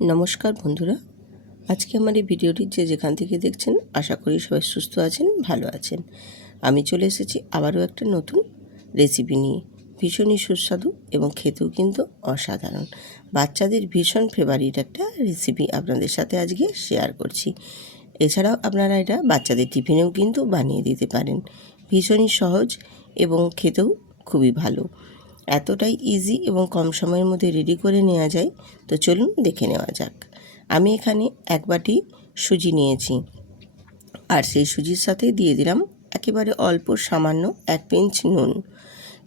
নমস্কার বন্ধুরা, আজকে আমার এই ভিডিওটি যেখান থেকে দেখছেন আশা করি সবাই সুস্থ আছেন, ভালো আছেন। আমি চলে এসেছি আবারও একটা নতুন রেসিপি নিয়ে। ভীষণই সুস্বাদু এবং খেতেও কিন্তু অসাধারণ। বাচ্চাদের ভীষণ ফেভারিট একটা রেসিপি আপনাদের সাথে আজকে শেয়ার করছি। এছাড়াও আপনারা এটা বাচ্চাদের টিফিনেও কিন্তু বানিয়ে দিতে পারেন। ভীষণই সহজ এবং খেতেও খুবই ভালো। এতটাই ইজি এবং কম সময়ের মধ্যে রেডি করে নেওয়া যায়। তো চলুন দেখে নেওয়া যাক। আমি এখানে এক বাটি সুজি নিয়েছি, আর সেই সুজির সাথে দিয়ে দিলাম একেবারে অল্প সামান্য 1 পিঞ্চ নুন।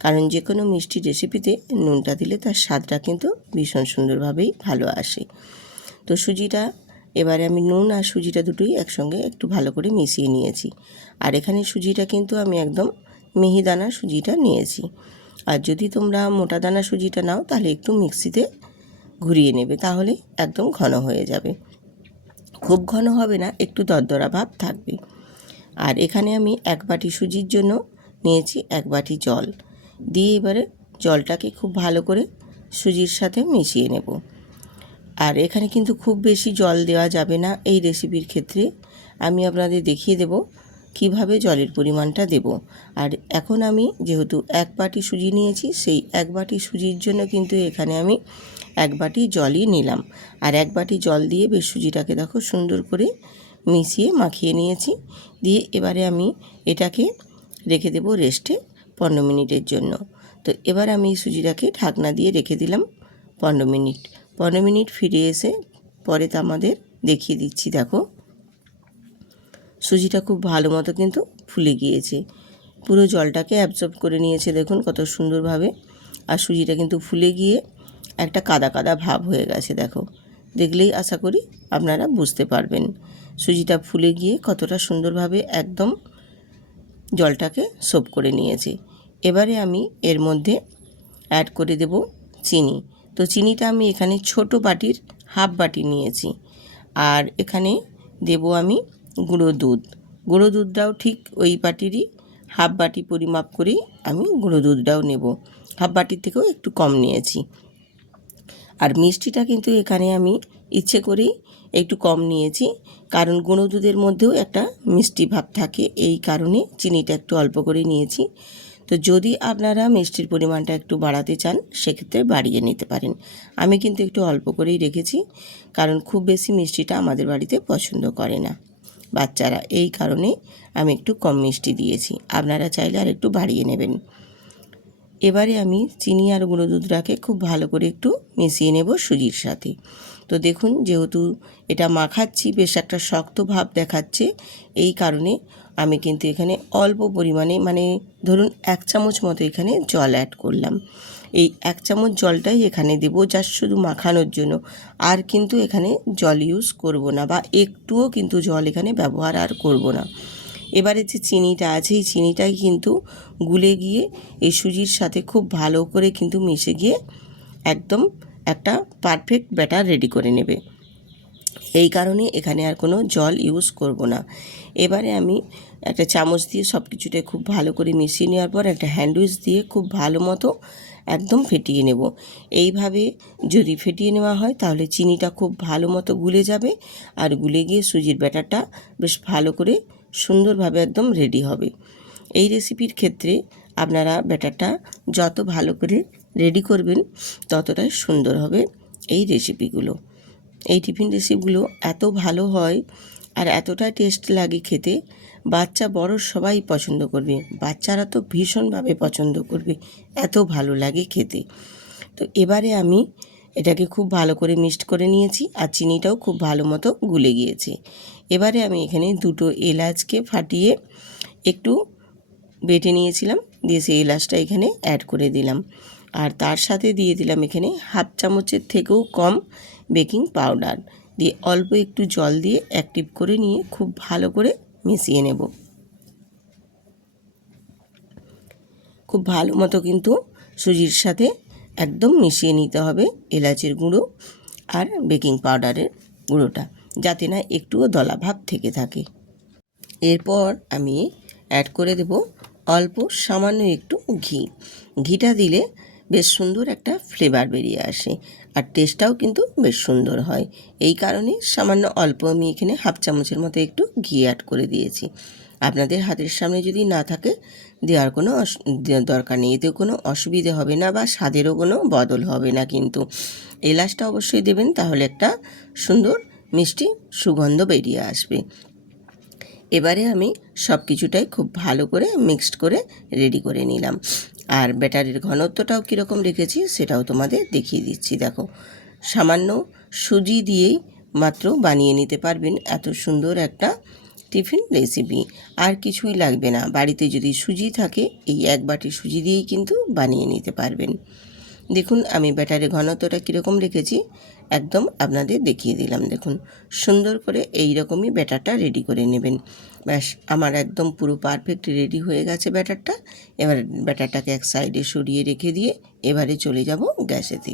কারণ যে কোনো মিষ্টি রেসিপিতে নুনটা দিলে তার স্বাদটা কিন্তু ভীষণ সুন্দরভাবেই ভালো আসে। তো সুজিটা এবারে আমি নুন আর সুজিটা দুটোই একসঙ্গে একটু ভালো করে মিশিয়ে নিয়েছি। আর এখানে সুজিটা কিন্তু আমি একদম মিহিদানা সুজিটা নিয়েছি। আর যদি তোমরা মোটা দানা সুজিটা নাও তাহলে একটু মিক্সিতে ঘুরিয়ে নেবে, তাহলে একদম ঘন হয়ে যাবে। খুব ঘন হবে না, একটু দরদরা ভাব থাকবে। আর এখানে আমি 1 বাটি সুজির জন্য নিয়েছি 1 বাটি জল দিয়ে এবারে জলটাকে খুব ভালো করে সুজির সাথে মিশিয়ে নেব। আর এখানে কিন্তু খুব বেশি জল দেওয়া যাবে না এই রেসিপির ক্ষেত্রে। আমি আপনাদের দেখিয়ে দেব কিভাবে জলের পরিমাণটা দেব। আর এখন আমি যেহেতু 1 বাটি সুজি নিয়েছি, সেই 1 বাটি সুজির জন্য কিন্তু এখানে আমি 1 বাটি জলই নিলাম। আর 1 বাটি জল দিয়ে বেশ সুজিটাকে দেখো সুন্দর করে মিশিয়ে মাখিয়ে নিয়েছি। দিয়ে এবারে আমি এটাকে রেখে দেব রেস্টে 15 মিনিটের জন্য। তো এবার আমি সুজিটাকে ঢাকনা দিয়ে রেখে দিলাম 15 মিনিট। 15 মিনিট ফিরে এসে পরে তা আমাদের দেখিয়ে দিচ্ছি। দেখো সুজিটা খুব ভালো মতো কিন্তু ফুলে গিয়েছে, পুরো জলটাকে অ্যাবজর্ব করে নিয়েছে, দেখুন কত সুন্দরভাবে। আর সুজিটা কিন্তু ফুলে গিয়ে একটা কাদা কাদা ভাব হয়ে গেছে। দেখো, দেখলেই আশা করি আপনারা বুঝতে পারবেন সুজিটা ফুলে গিয়ে কতটা সুন্দরভাবে একদম জলটাকে সোপ করে নিয়েছে। এবারে আমি এর মধ্যে অ্যাড করে দেব চিনি। তো চিনিটা আমি এখানে ছোট বাটির হাফ বাটি নিয়েছি। আর এখানে দেব আমি গুঁড়ো দুধ। গুঁড়ো দুধটাও ঠিক ওই বাটিরই হাফ বাটি পরিমাপ করেই আমি গুঁড়ো দুধটাও নেব। হাফ বাটির থেকেও একটু কম নিয়েছি। আর মিষ্টিটা কিন্তু এখানে আমি ইচ্ছে করেই একটু কম নিয়েছি, কারণ গুঁড়ো দুধের মধ্যেও একটা মিষ্টি ভাব থাকে, এই কারণে চিনিটা একটু অল্প করে নিয়েছি। তো যদি আপনারা মিষ্টির পরিমাণটা একটু বাড়াতে চান সেক্ষেত্রে বাড়িয়ে নিতে পারেন। আমি কিন্তু একটু অল্প করেই রেখেছি, কারণ খুব বেশি মিষ্টিটা আমাদের বাড়িতে পছন্দ করে না বাচ্চারা, এই কারণে আমি একটু কম মিষ্টি দিয়েছি। আপনারা চাইলে আর একটু বাড়িয়ে নেবেন। এবারে আমি চিনি আর গুঁড়ো দুধটাকে খুব ভালো করে একটু মিশিয়ে নেব সুজির সাথে। তো দেখুন, যেহেতু এটা মাখাচ্ছি বেশ একটা শক্ত ভাব দেখাচ্ছে, এই কারণে আমি কিন্তু এখানে অল্প পরিমাণে, মানে ধরুন 1 চামচ মতো এখানে জল অ্যাড করলাম। এই 1 চামচ জলটাই এখানে দেবো জাস্ট শুধু মাখানোর জন্য। আর কিন্তু এখানে জল ইউজ করব না, বা একটুও কিন্তু জল এখানে ব্যবহার আর করব না। এবারে যে চিনিটা আছে এই চিনিটাই কিন্তু গুলে গিয়ে এই সুজির সাথে খুব ভালো করে কিন্তু মিশে গিয়ে একদম একটা পারফেক্ট ব্যাটার রেডি করে নেবে। এই কারণে এখানে আর কোনো জল ইউজ করব না। এবারে আমি একটা চামচ দিয়ে সব কিছুটা খুব ভালো করে মিশিয়ে নেওয়ার পর একটা হ্যান্ড উইচ দিয়ে খুব ভালো মতো একদম ফেটিয়ে নেব। এইভাবে যদি ফেটিয়ে নেওয়া হয় তাহলে চিনিটা খুব ভালো মতো গুলে যাবে, আর গুলে গিয়ে সুজির ব্যাটারটা বেশ ভালো করে সুন্দরভাবে একদম রেডি হবে। এই রেসিপির ক্ষেত্রে আপনারা ব্যাটারটা যত ভালো করে রেডি করবেন ততটাই সুন্দর হবে এই রেসিপিগুলো। এই টিফিন রেসিপিগুলো এত ভালো হয় আর এতটা টেস্ট লাগে খেতে, বাচ্চা বড় সবাই পছন্দ করবে। বাচ্চারা তো ভীষণভাবে পছন্দ করবে, এত ভালো লাগে খেতে। তো এবারে আমি এটাকে খুব ভালো করে মিক্সড করে নিয়েছি, আর চিনিটাও খুব ভালো মতো গুলে গিয়েছে। এবারে আমি এখানে 2টো এলাচকে ফাটিয়ে একটু বেটে নিয়েছিলাম, দিয়ে সেই এলাচটা এখানে অ্যাড করে দিলাম। আর তার সাথে দিয়ে দিলাম এখানে হাফ চামচের থেকেও কম বেকিং পাউডার, দিয়ে অল্প একটু জল দিয়ে অ্যাক্টিভ করে নিয়ে খুব ভালো করে মিশিয়ে নেব। খুব ভালো মতো কিন্তু সুজির সাথে একদম মিশিয়ে নিতে হবে এলাচের গুঁড়ো আর বেকিং পাউডারের গুঁড়োটা, যাতে না একটুও দলাভাব থেকে থাকে। এরপর আমি অ্যাড করে দেব অল্প সামান্য একটু ঘি। ঘিটা দিলে বেশ সুন্দর একটা ফ্লেভার বেরিয়ে আসে। আর টেস্টটাও কিন্তু বেশ সুন্দর হয়। এই কারণে সামান্য অল্প আমি এখানে হাফ চামচের মতো একটু ঘি অ্যাড করে দিয়েছি। আপনাদের হাতের সামনে যদি না থাকে দেওয়ার কোনো দরকার নেই, এতে কোনো অসুবিধে হবে না বা স্বাদেরও কোনো বদল হবে না। কিন্তু এলাচটা অবশ্যই দেবেন, তাহলে একটা সুন্দর মিষ্টি সুগন্ধ বেরিয়ে আসবে। এবারে আমি সব কিছুটাই খুব ভালো করে মিক্সড করে রেডি করে নিলাম। আর ব্যাটারের ঘনত্বটাও কীরকম রেখেছি সেটাও তোমাদের দেখিয়ে দিচ্ছি। দেখো, সামান্য সুজি দিয়েই মাত্র বানিয়ে নিতে পারবেন এত সুন্দর একটা টিফিন রেসিপি। আর কিছুই লাগবে না, বাড়িতে যদি সুজি থাকে এই 1 বাটি সুজি দিয়েই কিন্তু বানিয়ে নিতে পারবেন। দেখুন আমি ব্যাটারের ঘনত্বটা কীরকম রেখেছি একদম আপনাদের দেখিয়ে দিলাম। দেখুন সুন্দর করে এই রকমই ব্যাটারটা রেডি করে নেবেন। ব্যাস আমার একদম পুরো পারফেক্ট রেডি হয়ে গেছে ব্যাটারটা। এবার ব্যাটারটাকে এক সাইডে সরিয়ে রেখে দিয়ে এবারে চলে যাব গ্যাসেতে।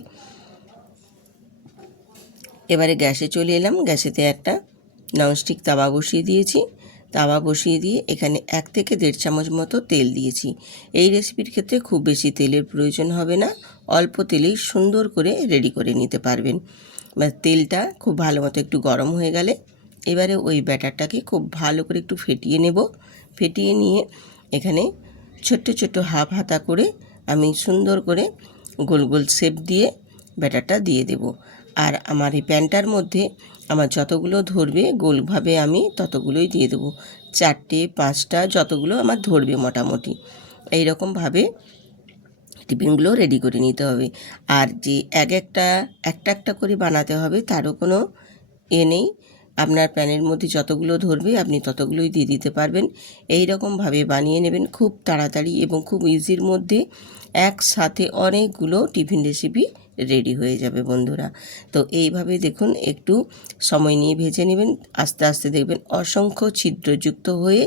এবারে গ্যাসে চলে এলাম। গ্যাসেতে একটা ননস্টিক তাওয়া বসিয়ে দিয়েছি। তাওয়া বসিয়ে দিয়ে এখানে 1 থেকে 1.5 চামচ মতো তেল দিয়েছি। এই রেসিপির ক্ষেত্রে খুব বেশি তেলের প্রয়োজন হবে না, অল্প তেলেই সুন্দর করে রেডি করে নিতে পারবেন। তেলটা খুব ভালো মতো একটু গরম হয়ে গেলে এবারে ওই ব্যাটারটাকে খুব ভালো করে একটু ফেটিয়ে নেব। ফেটিয়ে নিয়ে এখানে ছোট্ট ছোট্ট হাফ হাতা করে আমি সুন্দর করে গোল গোল শেপ দিয়ে ব্যাটারটা দিয়ে দেব। আর আমার এই প্যানটার মধ্যে আমার যতগুলো ধরবে গোলভাবে আমি ততগুলোই দিয়ে দেবো। 4টে 5টা যতগুলো আমার ধরবে মোটামুটি এই রকমভাবে টিফিনগুলো রেডি করে নিতে হবে। আর যে একটা একটা করে বানাতে হবে তারও কোনো নেই। আপনার প্যানের মধ্যে যতগুলো ধরবে আপনি ততগুলোই দিয়ে দিতে পারবেন। এই রকমভাবে বানিয়ে নেবেন খুব তাড়াতাড়ি এবং খুব ইজির মধ্যে একসাথে অনেকগুলো টিফিন রেসিপি রেডি হয়ে যাবে বন্ধুরা। তো এইভাবে দেখুন একটু সময় নিয়ে ভেজে নেবেন, আস্তে আস্তে দেখবেন অসংখ্য ছিদ্রযুক্ত হয়ে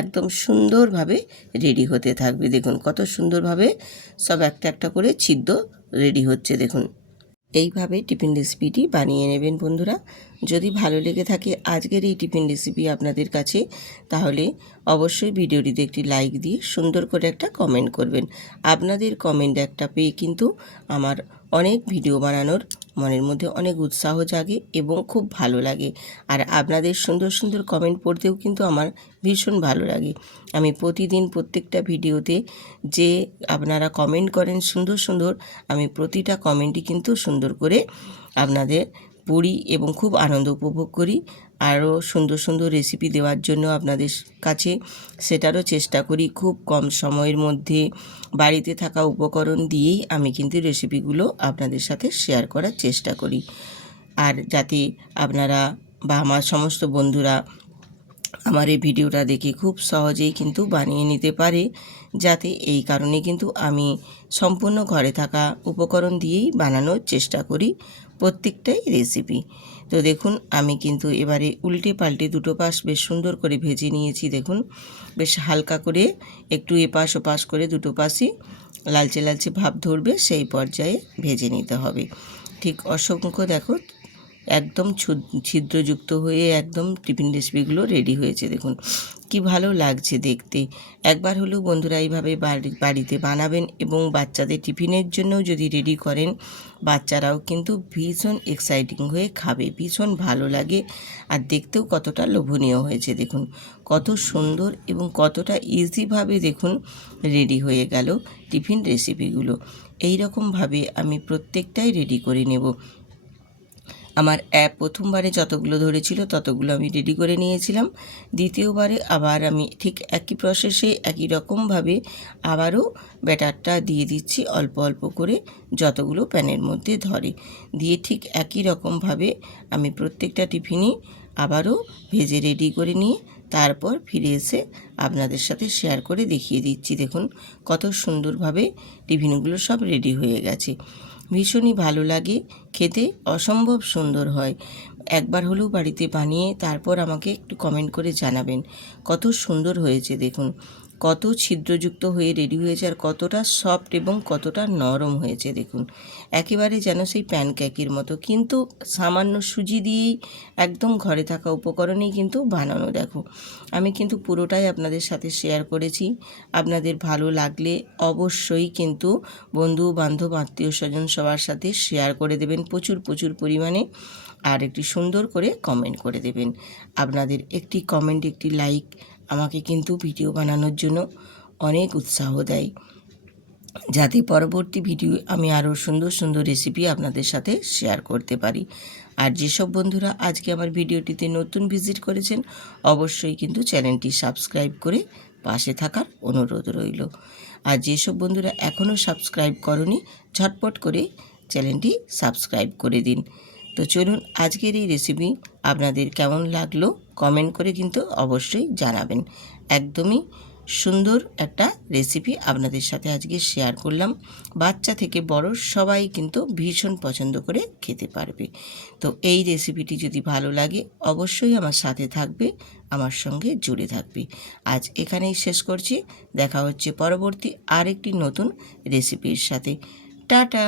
একদম সুন্দরভাবে রেডি হতে থাকবে। দেখুন কত সুন্দরভাবে সব একটা একটা করে ছিদ্র রেডি হচ্ছে। দেখুন এইভাবে টিফিন রেসিপিটি বানিয়ে নেবেন বন্ধুরা। যদি ভালো লেগে থাকে আজকের এই টিফিন রেসিপি আপনাদের কাছে, তাহলে অবশ্যই ভিডিওটিতে একটি লাইক দিয়ে সুন্দর করে একটা কমেন্ট করবেন। আপনাদের কমেন্ট একটা পেয়ে কিন্তু আমার অনেক ভিডিও বানানোর মনের মধ্যে অনেক উৎসাহ জাগে এবং খুব ভালো লাগে। আর আপনাদের সুন্দর সুন্দর কমেন্ট পড়তেও কিন্তু আমার ভীষণ ভালো লাগে। আমি প্রতিদিন প্রত্যেকটা ভিডিওতে যে আপনারা কমেন্ট করেন সুন্দর সুন্দর, আমি প্রতিটা কমেন্টই কিন্তু সুন্দর করে আপনাদের পড়ি এবং খুব আনন্দ উপভোগ করি। আরও সুন্দর সুন্দর রেসিপি দেওয়ার জন্য আপনাদের কাছে সেটারও চেষ্টা করি। খুব কম সময়ের মধ্যে বাড়িতে থাকা উপকরণ দিয়েই আমি কিন্তু রেসিপিগুলো আপনাদের সাথে শেয়ার করার চেষ্টা করি। আর যাতে আপনারা বা আমার সমস্ত বন্ধুরা আমার এই ভিডিওটা দেখে খুব সহজেই কিন্তু বানিয়ে নিতে পারে, যাতে এই কারণে কিন্তু আমি সম্পূর্ণ ঘরে থাকা উপকরণ দিয়েই বানানোর চেষ্টা করি প্রত্যেকটাই রেসিপি। তো দেখুন আমি কিন্তু এবারে উল্টে পাল্টে দুটো পাশ বেশ সুন্দর করে ভেজে নিয়েছি। দেখুন বেশ হালকা করে একটু এপাশ ওপাশ করে দুটো পাশই লালচে লালচে ভাব ধরবে সেই পর্যায়ে ভেজে নিতে হবে। ঠিক অসংখ্য দেখো একদম ছিদ্রযুক্ত হয়ে একদম টিফিন রেসিপিগুলো রেডি হয়েছে। দেখুন কি ভালো লাগছে দেখতে। একবার হলেও বন্ধুরা এইভাবে বাড়িতে বানাবেন এবং বাচ্চাদের টিফিনের জন্যও যদি রেডি করেন, বাচ্চারাও কিন্তু ভীষণ এক্সাইটিং হয়ে খাবে, ভীষণ ভালো লাগে আর দেখতেও কতটা লোভনীয় হয়েছে। দেখুন কত সুন্দর এবং কতটা ইজিভাবে দেখুন রেডি হয়ে গেল টিফিন রেসিপিগুলো। এই রকমভাবে আমি প্রত্যেকটাই রেডি করে নেব। আমার প্রথমবারে যতগুলো ধরেছিল ততগুলো আমি রেডি করে নিয়েছিলাম। দ্বিতীয়বারে আবার আমি ঠিক একই প্রসেসে একই রকমভাবে আবারও ব্যাটারটা দিয়ে দিচ্ছি অল্প অল্প করে যতগুলো প্যানের মধ্যে ধরে, দিয়ে ঠিক একই রকমভাবে আমি প্রত্যেকটা টিফিনই আবারও ভেজে রেডি করে নিয়ে তারপর ফিরে এসে আপনাদের সাথে শেয়ার করে দেখিয়ে দিচ্ছি। দেখুন কত সুন্দরভাবে টিফিনগুলো সব রেডি হয়ে গেছে। ভীষণই ভালো লাগে খেতে, অসম্ভব সুন্দর হয়। একবার হলেও বাড়িতে বানিয়ে তারপর আমাকে একটু কমেন্ট করে জানাবেন কত সুন্দর হয়েছে। দেখুন কত ছিদ্রযুক্ত হয়ে রেডি হয়েছে আর কতটা সফট এবং কতটা নরম হয়েছে দেখুন, একেবারে যেন সেই প্যানকেকের মতো, কিন্তু সামান্য সুজি দিয়েই একদম ঘরে থাকা উপকরণেই কিন্তু বানানো। দেখো আমি কিন্তু পুরোটাই আপনাদের সাথে শেয়ার করেছি। আপনাদের ভালো লাগলে অবশ্যই কিন্তু বন্ধু বান্ধব আত্মীয় স্বজন সবার সাথে শেয়ার করে দেবেন প্রচুর প্রচুর পরিমাণে, আর একটি সুন্দর করে কমেন্ট করে দেবেন। আপনাদের একটি কমেন্ট, একটি লাইক আমাকে কিন্তু ভিডিও বানানোর জন্য অনেক উৎসাহ দেয়, যাতে পরবর্তী ভিডিও আমি আরও সুন্দর সুন্দর রেসিপি আপনাদের সাথে শেয়ার করতে পারি। আর যেসব বন্ধুরা আজকে আমার ভিডিওটিতে নতুন ভিজিট করেছেন অবশ্যই কিন্তু চ্যানেলটি সাবস্ক্রাইব করে পাশে থাকার অনুরোধ রইল। আর যেসব বন্ধুরা এখনও সাবস্ক্রাইব করনি ঝটপট করে চ্যানেলটি সাবস্ক্রাইব করে দিন। তো চলুন আজকের এই রেসিপি আপনাদের কেমন লাগলো কমেন্ট করে কিন্তু অবশ্যই জানাবেন। একদমই সুন্দর একটা রেসিপি আপনাদের সাথে আজকে শেয়ার করলাম। বাচ্চা থেকে বড় সবাই কিন্তু ভীষণ পছন্দ করে খেতে পারবে। তো এই রেসিপিটি যদি ভালো লাগে অবশ্যই আমার সাথে থাকবে, আমার সঙ্গে জুড়ে থাকবে। আজ এখানেই শেষ করছি, দেখা হচ্ছে পরবর্তী আরেকটি নতুন রেসিপির সাথে। টাটা।